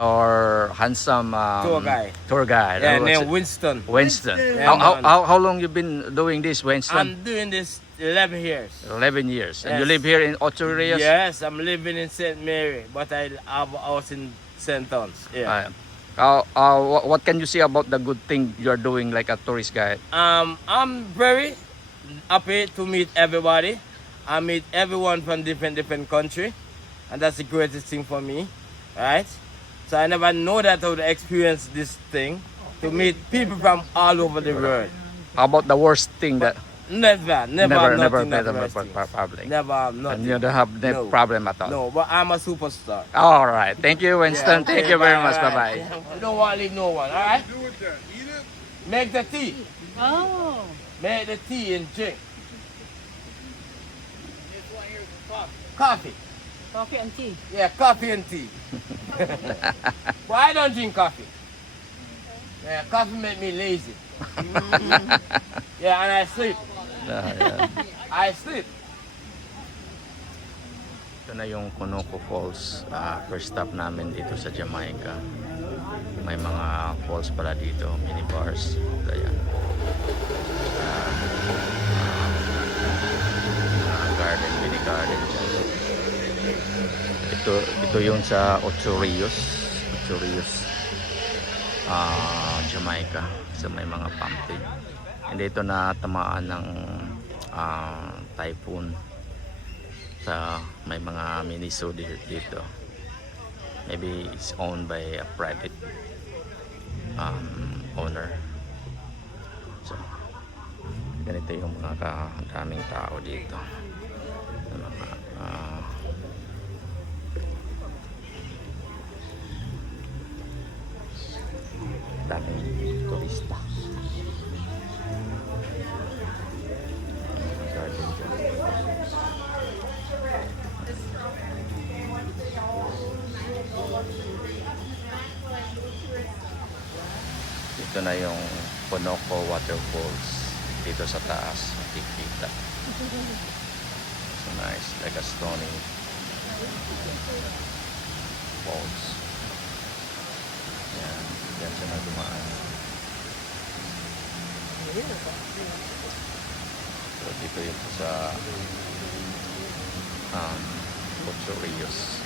Or handsome Tour guide. Yeah, named Winston. Winston. Yeah, How long you been doing this, Winston? I'm doing this 11 years. 11 years. And Yes. you live here in Ocho Rios? Yes, I'm living in St. Mary, but I have a house in St. John's. Yeah. What can you say about the good thing you're doing like a tourist guide? I'm very happy to meet everybody. I meet everyone from different country, and that's the greatest thing for me, right? So I never know that I would experience this thing, to meet people from all over the world. How about the worst thing that Never problem? Never And nothing. you don't have no problem at all? No, but I'm a superstar. All right. Thank you, Winston. Yeah, Thank okay, you very bye, much. bye. Bye-bye. You don't want to leave no one, all right? Do it then. Eat it. Make the tea. Oh. Make the tea and drink. Coffee. Coffee and tea. Yeah, coffee and tea. But I don't drink coffee. Yeah, coffee make me lazy. Yeah, and I sleep. Yeah. I sleep. Ito na yung Conoco Falls. First stop namin dito sa Jamaica. May mga falls pala dito, mini bars. Ayan. Garden, mini garden dyan. Ito yung sa Ocho Rios. Jamaica. So may mga palm tree. And ito na tamaan ng typhoon. Sa may mga miniso dito. Maybe it's owned by a private owner. So ganito yung mga daming tao dito. Daming turista. Garden dyan. Ito na yung Conoco Waterfalls dito sa taas, makikita. So nice, like a stony falls. Yan, yan siya na dumaan. So dito yung sa Ocho Rios.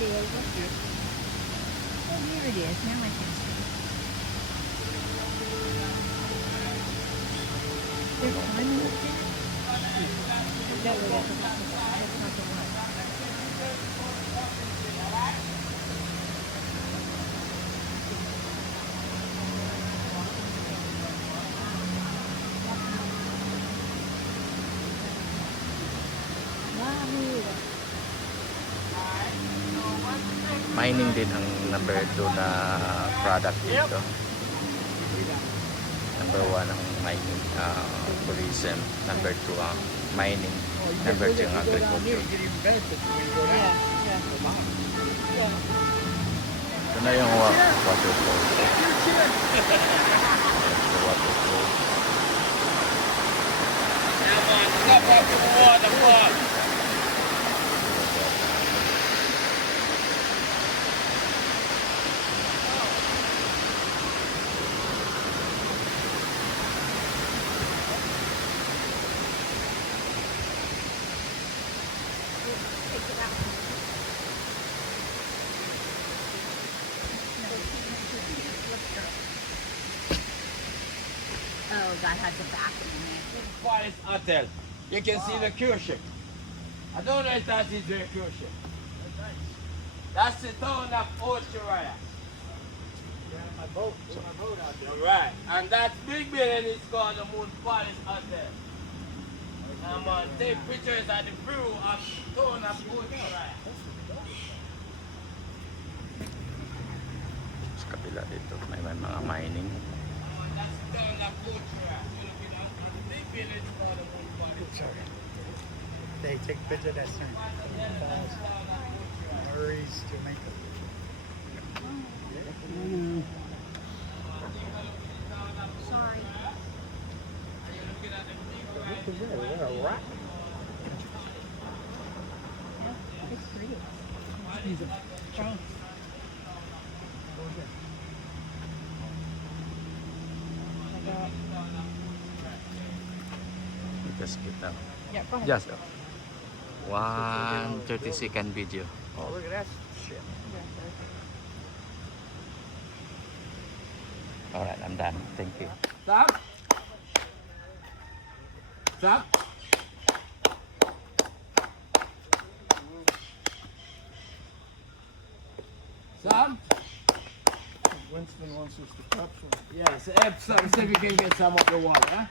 See over here. Oh, here it is. Now I can see. There's one up there. No, that's not the one. Wow. Mining din ang number 2 na product dito. Number 1 ang mining, tourism. Number 2 ang mining. Number 3 ang agriculture. Yeah, yeah. Yeah. Ito na yung waterfall. The waterfall. Come on, step up to the waterfall. Oh, God has a bathroom in there. Palace Hotel. You can see the cruise ship. I don't know if that is the cruise ship. That's the town of Ocho Rios. My boat out there. Right. And that big building is called the Moon Palace Hotel. I'm going to take pictures of the view of the town of Ocho Rios. Sa kabila dito may mga mining. That's the town of Ocho Rios. You're looking at the big building is called the Moon Palace. Sorry. They take a picture of that thing. Maurice, Jamaica. Yeah. Sorry. Yeah, it's pretty. Thanks. I got, Just get them. yeah, go ahead. Just 1 30-second video. Oh, look at that shit. Alright, I'm done. Thank you. Stop. Stop. Sam? Winston wants us to cut some. Yes, Sam, see if you can get some of the water. Huh?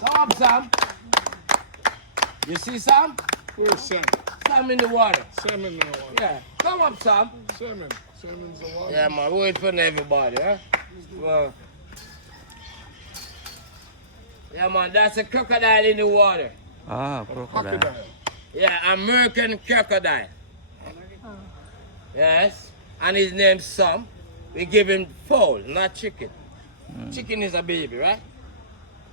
Come up, Sam. You see Sam? Where's salmon? Sam in the water. Salmon in the water. Yeah. Come up, Sam. Salmon. Salmon's the water. Yeah, man. Wait for everybody, huh? Well. Yeah, man. That's a crocodile in the water. Ah, crocodile. Crocodile. Yeah, American crocodile. Yes. And his name's Sam. We give him fowl, not chicken. Chicken is a baby, right?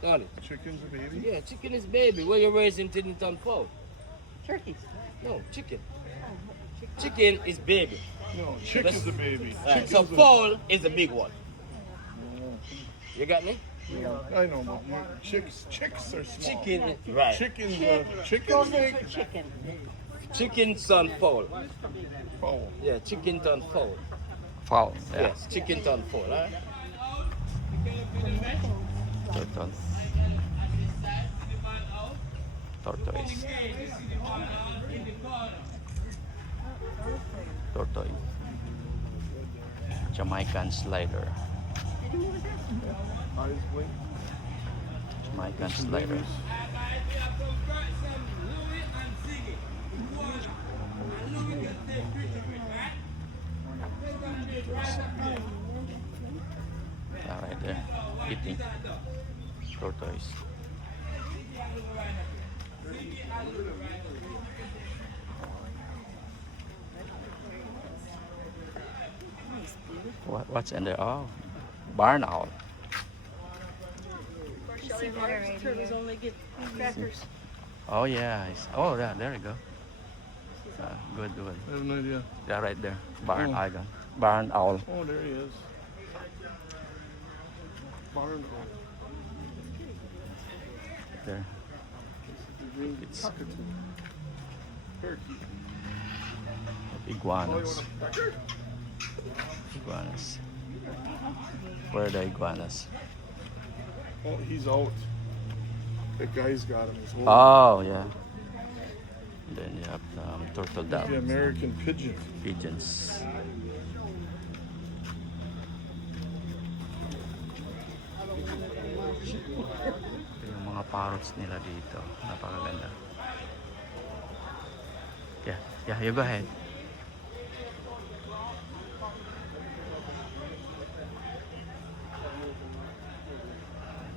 Got it. Chicken's a baby. Yeah, chicken is baby. Where you raise him till he turn fowl? Turkeys. No, chicken. Chicken is baby. No, chick is the baby. Right, so fowl is the big one. You got me? I know, but chicks are small. Chicken, is, right. Chicken's big. Chicken. Chicken turn fowl. Oh, Yeah, chicken turn fowl. Fowl. Yeah. Yes, chicken turn fowl, right? Turtle. Tortoise. Tortoise. Jamaican slider. eyes blink. Jamaican slider. Right there. Eating. Tortoise. What's in there? Oh, barn owl. Turtles only get crackers. Oh yeah. Oh yeah. There you go. Good. I have no idea. Yeah, right there. Barn Oh. owl. Barn owl. Oh, there he is. Barn owl. There. The green It's- cockatoo. Turkey. Oh, you Iguanas. want a pecker? Iguanas. Where are the iguanas? Oh, he's out. The guy's got him. He's holding Oh yeah. Then you have turtle dove. the American pigeon. Pigeons. Ito yung mga parrots nila dito. Napakaganda. Yeah, you go ahead.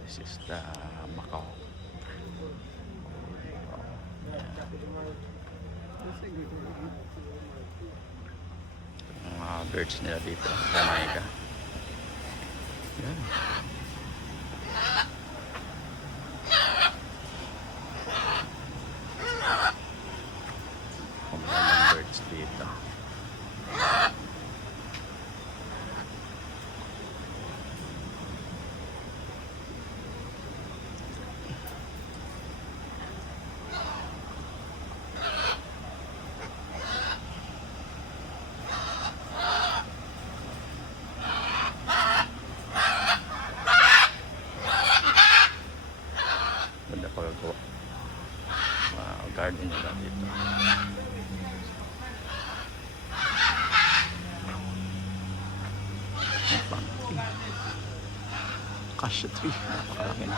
This is the Macau. Yung mga birds nila dito. Jamaica. Yan. Ang mga birds dito. Ganda pagkagawa. Garden nila dito. Cassia tree. Napakalaki na.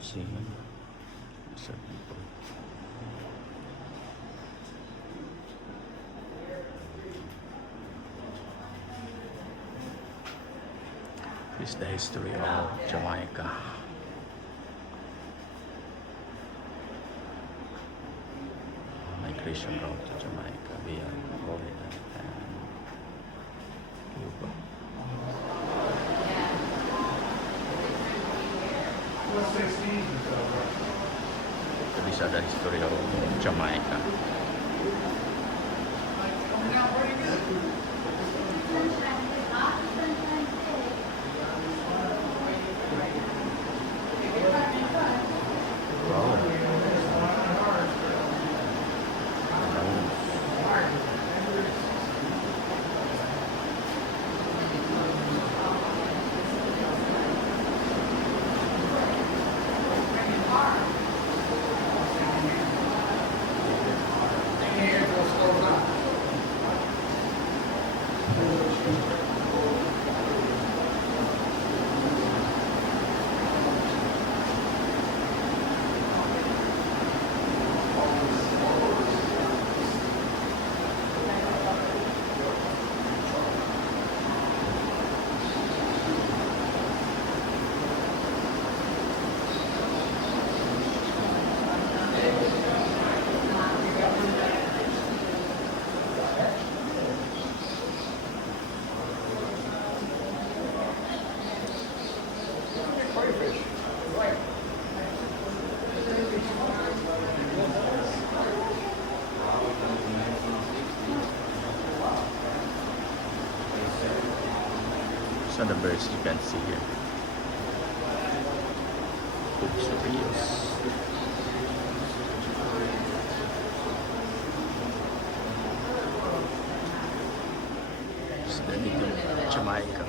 See, certain people. This is the history of Jamaica. migration route to Jamaica via Florida and Cuba. So these are the history of Jamaica. So the birds you can see here. Oops, Rios. So the little Jamaica.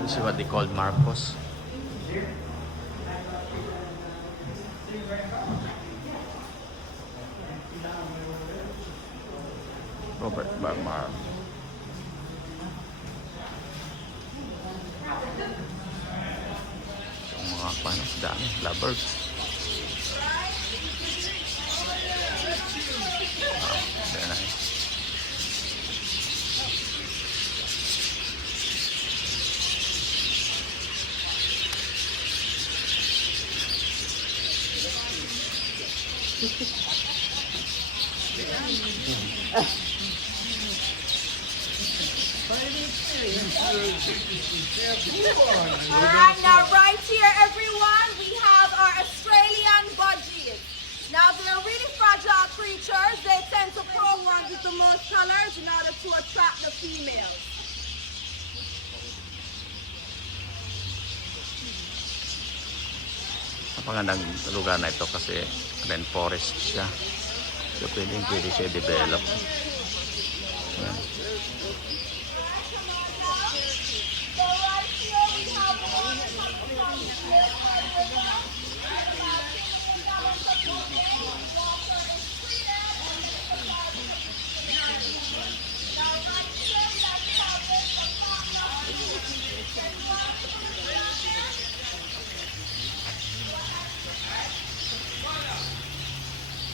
This is what they called Marcos. Robert Barmar. Yung mga panos dami, lovebirds. Wow, very nice. Alright, now right here everyone, we have our Australian budgies. Now they're really fragile creatures. They tend to probe ones with the most colors in order to attract the females. Napakagandang lugar na ito kasi rainforest siya. So pwede siya i-develop. Ayan. So right here we have the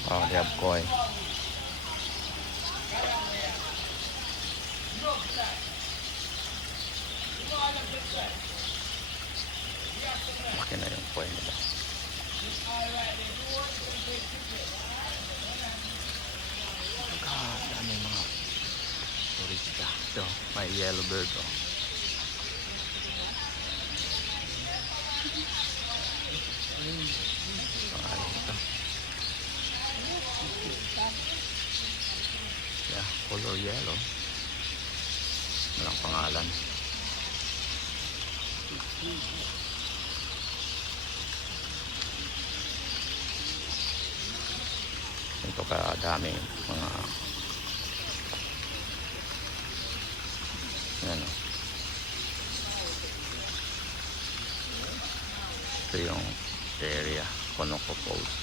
Oh, they have koi. Laki na yung koi nila. God, dami mga turista. Ito, may yellow bird. Oh. Pangalan ito. Yeah, color yellow. Walang pangalan. Ito kadami mga ano. Ito yung area, Conoco Falls.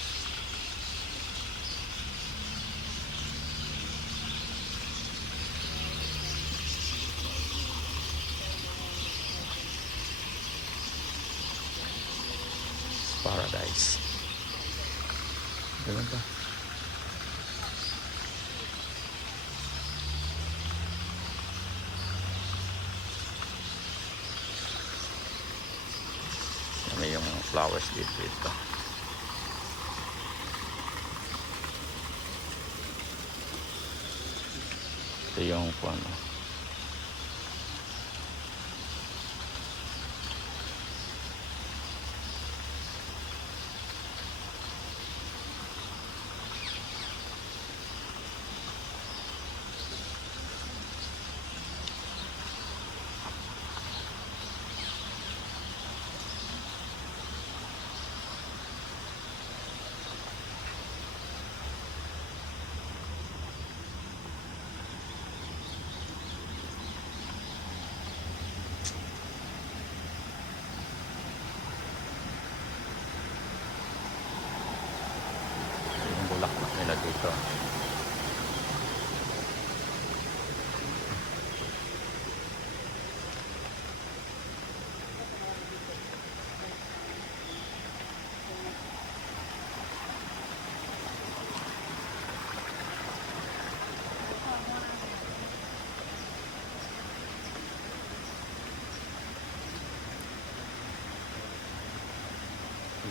Ganun ba? Ano yung flowers dito. Ito yung ano. Yung bulaklak nila dito.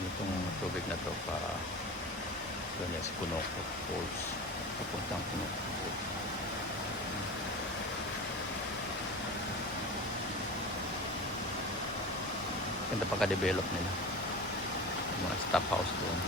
Itong tubig na to para doon sa Conoco Falls, papuntang Conoco Falls. Ganda pagka-develop nila, yung mga staff house doon.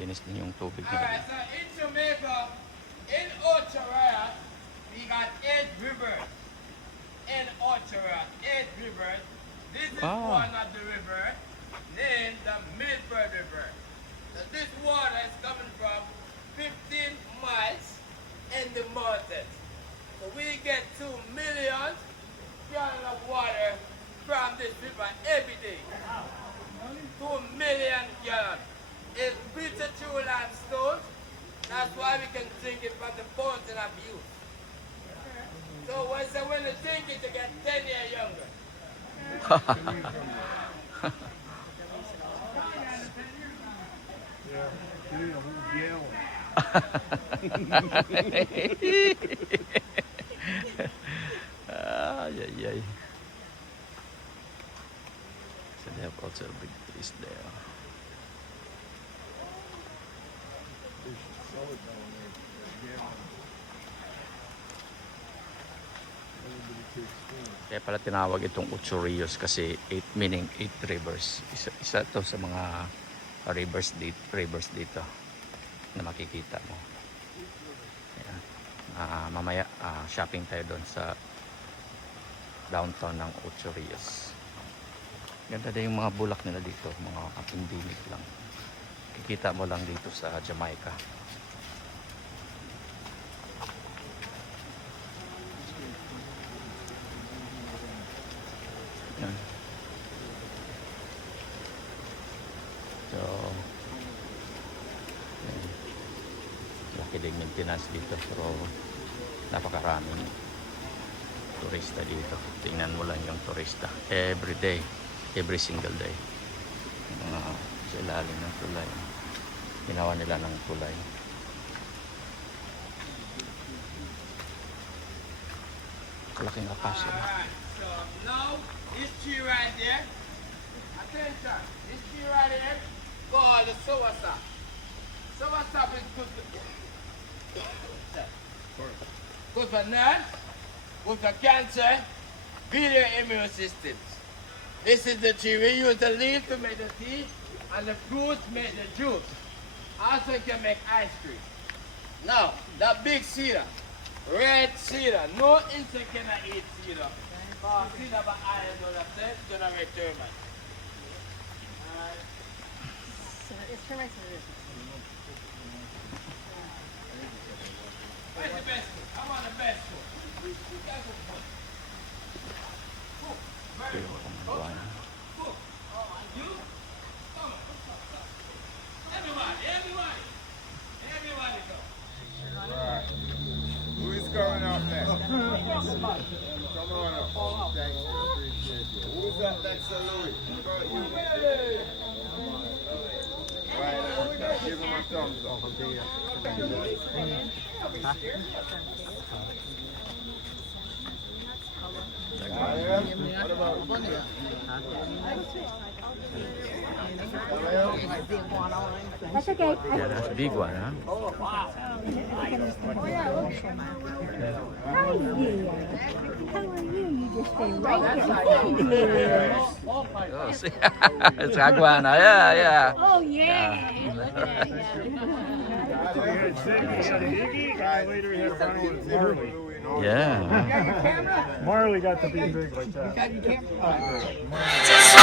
Linis din yung tubig nila. Alright, so in Jamaica, in Ochoa, we got 8 rivers. In Ochoa, 8 rivers. This is Wow. one of the river named the Milford River. So this water is coming from 15 miles in the mountains. So we get 2 million gallons of water from this river every day. 2 million gallons. It's bitter true limestone. That's why we can drink it from the fountain of youth. So when you drink it, you get 10 years younger. Yeah, you need a whole gallon. Ay, ay, ay. So they have also big trees there. They should sell it down there for a gallon. Everybody takes 4. Kaya pala tinawag itong Ocho Rios kasi 8 meaning 8 rivers. Isa to sa mga rivers dito na makikita mo. Ayan. Mamaya shopping tayo doon sa downtown ng Ocho Rios. Ganda din yung mga bulak nila dito, mga kapindimik lang. Kikita mo lang dito sa Jamaica. Yan. So, yan. Laki din maintenance dito pero napakaraming turista dito. Tingnan mo lang yung turista every day, every single day. Mga sa ilalim ng tulay, ginawa nila ng tulay. Kalaking apas yun. Alright, so now this tree right there, attention, this tree right here called the soursop. Soursop is good for nerves, good for cancer, build your immune system. This is the tree we use the leaf to make the tea and the fruits make the juice. Also you can make ice cream. Now, that big cedar, Red cedar. No insect can eat cedar. Cedar by iron on the set, to the red termite. It's termites in this. Where's the best one? I want the best one. Everybody go. Who is coming up next? Come on up. Thank you. Appreciate you. Who's up next to Louis? What about you? Right, give him a thumbs up. What about That's okay. Yeah, that's a big one, huh? Hi, how are you? You just stay right there. Oh, see? It's iguana. Yeah, yeah. Oh, yeah. Yeah. Marley got to be big like that. Just